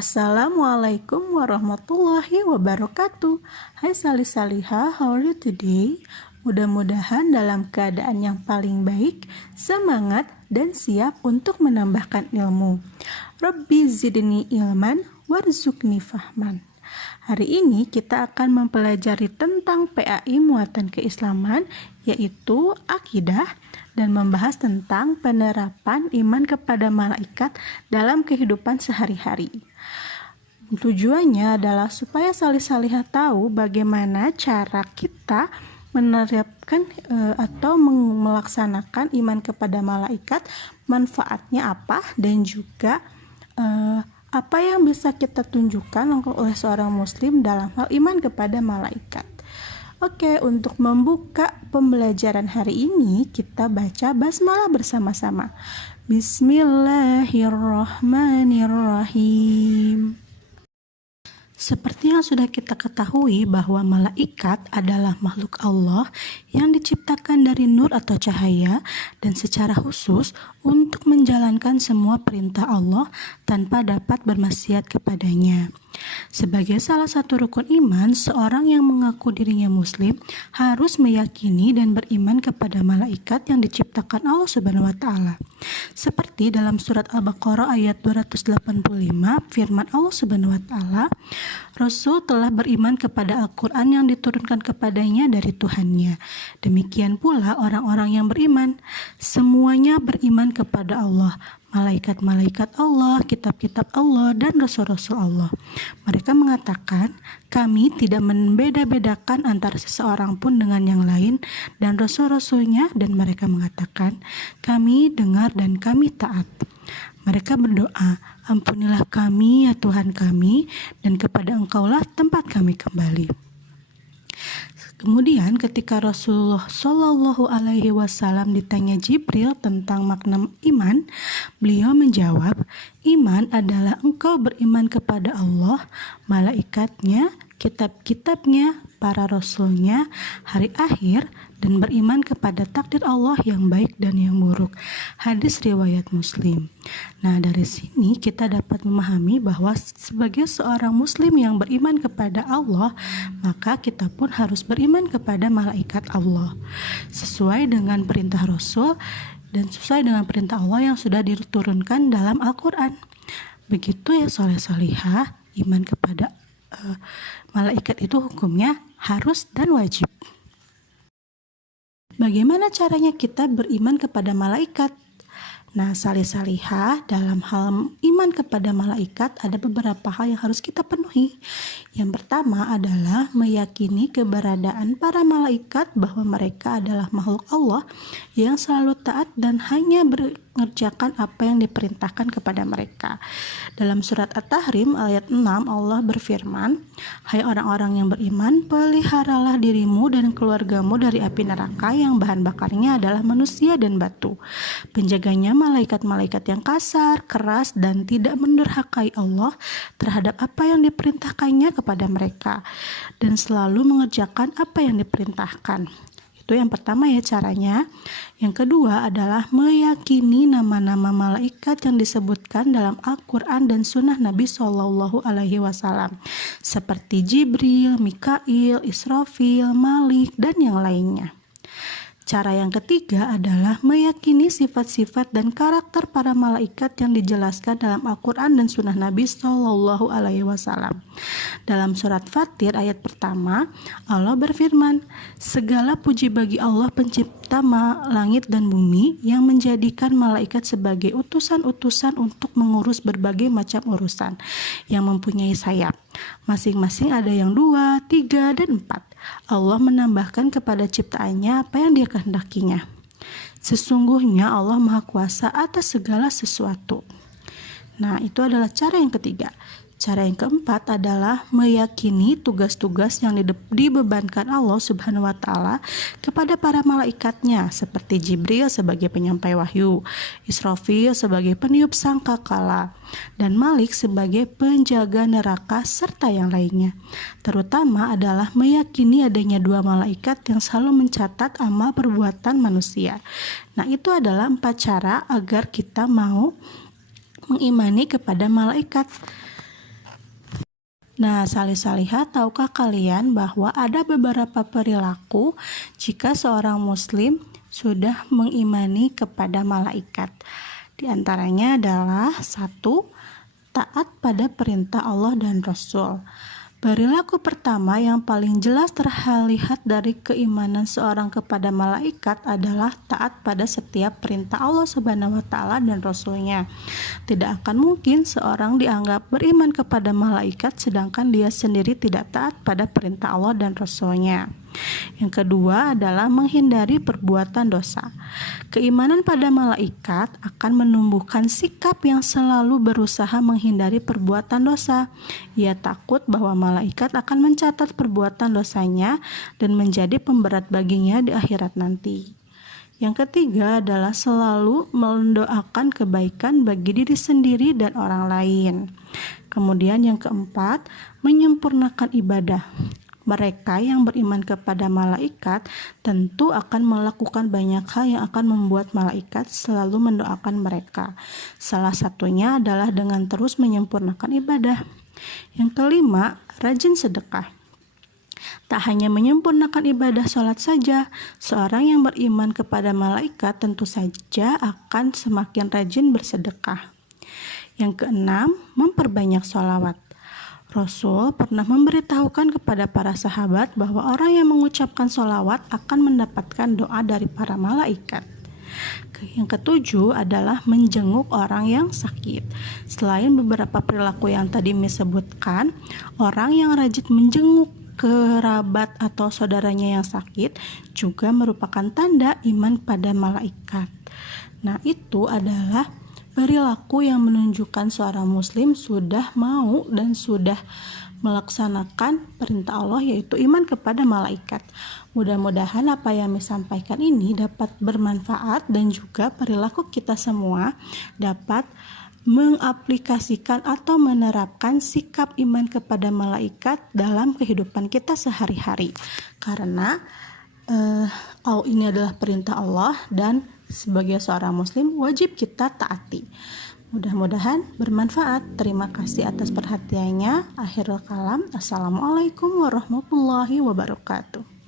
Assalamualaikum warahmatullahi wabarakatuh. Hai Salih-Salihah, how are you today? Mudah-mudahan dalam keadaan yang paling baik, semangat, dan siap untuk menambahkan ilmu. Rabbi zidni ilman warzuqni fahman. Hari ini kita akan mempelajari tentang PAI Muatan Keislaman, yaitu akidah, dan membahas tentang penerapan iman kepada malaikat dalam kehidupan sehari-hari. Tujuannya adalah supaya salih-salihah tahu bagaimana cara kita menerapkan atau melaksanakan iman kepada malaikat, manfaatnya apa, dan juga apa yang bisa kita tunjukkan oleh seorang muslim dalam hal iman kepada malaikat. Oke, untuk membuka pembelajaran hari ini kita baca basmalah bersama-sama. Bismillahirrahmanirrahim. Seperti yang sudah kita ketahui bahwa malaikat adalah makhluk Allah yang diciptakan dari nur atau cahaya dan secara khusus untuk menjalankan semua perintah Allah tanpa dapat bermaksiat kepadanya. Sebagai salah satu rukun iman, seorang yang mengaku dirinya muslim harus meyakini dan beriman kepada malaikat yang diciptakan Allah Subhanahu wa taala. Seperti dalam surat Al-Baqarah ayat 285, firman Allah Subhanahu wa taala, Rasul telah beriman kepada Al-Quran yang diturunkan kepadanya dari Tuhannya. Demikian pula orang-orang yang beriman, semuanya beriman kepada Allah, malaikat-malaikat Allah, kitab-kitab Allah, dan rasul-rasul Allah. Mereka mengatakan, kami tidak membeda-bedakan antara seseorang pun dengan yang lain dan rasul-rasulnya, dan mereka mengatakan, kami dengar dan kami taat. Mereka berdoa, ampunilah kami ya Tuhan kami, dan kepada Engkaulah tempat kami kembali. Kemudian ketika Rasulullah Shallallahu Alaihi Wasallam ditanya Jibril tentang makna iman, beliau menjawab, iman adalah engkau beriman kepada Allah, malaikatnya, kitab-kitabnya, para rasulnya, hari akhir, dan beriman kepada takdir Allah yang baik dan yang buruk. Hadis riwayat Muslim. Nah, dari sini kita dapat memahami bahwa sebagai seorang muslim yang beriman kepada Allah, maka kita pun harus beriman kepada malaikat Allah sesuai dengan perintah Rasul dan sesuai dengan perintah Allah yang sudah diturunkan dalam Al-Quran. Begitu ya saleh-salihah, iman kepada malaikat itu hukumnya harus dan wajib. Bagaimana caranya kita beriman kepada malaikat? Nah, salih-salihah, dalam hal iman kepada malaikat ada beberapa hal yang harus kita penuhi. Yang pertama adalah meyakini keberadaan para malaikat bahwa mereka adalah makhluk Allah yang selalu taat dan hanya mengerjakan apa yang diperintahkan kepada mereka. Dalam surat At-Tahrim ayat 6 Allah berfirman, hai orang-orang yang beriman, peliharalah dirimu dan keluargamu dari api neraka yang bahan bakarnya adalah manusia dan batu. Penjaganya malaikat-malaikat yang kasar, keras, dan tidak mendurhakai Allah terhadap apa yang diperintahkannya kepada mereka, dan selalu mengerjakan apa yang diperintahkan. Itu yang pertama ya caranya. Yang kedua adalah meyakini nama-nama malaikat yang disebutkan dalam Al-Quran dan Sunnah Nabi Shallallahu Alaihi Wasallam, seperti Jibril, Mikail, Israfil, Malik, dan yang lainnya. Cara yang ketiga adalah meyakini sifat-sifat dan karakter para malaikat yang dijelaskan dalam Al-Quran dan Sunnah Nabi Shallallahu Alaihi Wasallam. Dalam surat Fatir ayat pertama, Allah berfirman, segala puji bagi Allah pencipta langit dan bumi yang menjadikan malaikat sebagai utusan-utusan untuk mengurus berbagai macam urusan yang mempunyai sayap. Masing-masing ada yang 2, 3, dan 4. Allah menambahkan kepada ciptaannya apa yang dia kehendakinya. Sesungguhnya Allah Maha Kuasa atas segala sesuatu. Nah, itu adalah cara yang ketiga. Cara yang keempat adalah meyakini tugas-tugas yang dibebankan Allah Subhanahu wa taala kepada para malaikatnya, seperti Jibril sebagai penyampai wahyu, Israfil sebagai peniup sangkakala, dan Malik sebagai penjaga neraka serta yang lainnya. Terutama adalah meyakini adanya 2 malaikat yang selalu mencatat amal perbuatan manusia. Nah, itu adalah 4 cara agar kita mau mengimani kepada malaikat. Nah, salih-salihah, tahukah kalian bahwa ada beberapa perilaku jika seorang muslim sudah mengimani kepada malaikat? Di antaranya adalah 1. Taat pada perintah Allah dan Rasul. Perilaku pertama yang paling jelas terlihat dari keimanan seorang kepada malaikat adalah taat pada setiap perintah Allah Subhanahu wa Ta'ala dan Rasul-Nya. Tidak akan mungkin seorang dianggap beriman kepada malaikat sedangkan dia sendiri tidak taat pada perintah Allah dan Rasul-Nya. Yang kedua adalah menghindari perbuatan dosa. Keimanan pada malaikat akan menumbuhkan sikap yang selalu berusaha menghindari perbuatan dosa. Ia takut bahwa malaikat akan mencatat perbuatan dosanya dan menjadi pemberat baginya di akhirat nanti. Yang ketiga adalah selalu mendoakan kebaikan bagi diri sendiri dan orang lain. Kemudian yang keempat, menyempurnakan ibadah. Mereka yang beriman kepada malaikat tentu akan melakukan banyak hal yang akan membuat malaikat selalu mendoakan mereka. Salah satunya adalah dengan terus menyempurnakan ibadah. Yang kelima, rajin sedekah. Tak hanya menyempurnakan ibadah sholat saja, seorang yang beriman kepada malaikat tentu saja akan semakin rajin bersedekah. Yang keenam, memperbanyak sholawat. Rasul pernah memberitahukan kepada para sahabat bahwa orang yang mengucapkan sholawat akan mendapatkan doa dari para malaikat. Yang ketujuh adalah menjenguk orang yang sakit. Selain beberapa perilaku yang tadi disebutkan, orang yang rajin menjenguk kerabat atau saudaranya yang sakit juga merupakan tanda iman pada malaikat. Nah, itu adalah perilaku yang menunjukkan seorang muslim sudah mau dan sudah melaksanakan perintah Allah, yaitu iman kepada malaikat. Mudah-mudahan apa yang disampaikan ini dapat bermanfaat dan juga perilaku kita semua dapat mengaplikasikan atau menerapkan sikap iman kepada malaikat dalam kehidupan kita sehari-hari. Karena ini adalah perintah Allah dan sebagai seorang muslim wajib kita taati. Mudah-mudahan bermanfaat. Terima kasih atas perhatiannya. Akhirul kalam. Assalamualaikum warahmatullahi wabarakatuh.